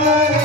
Amen.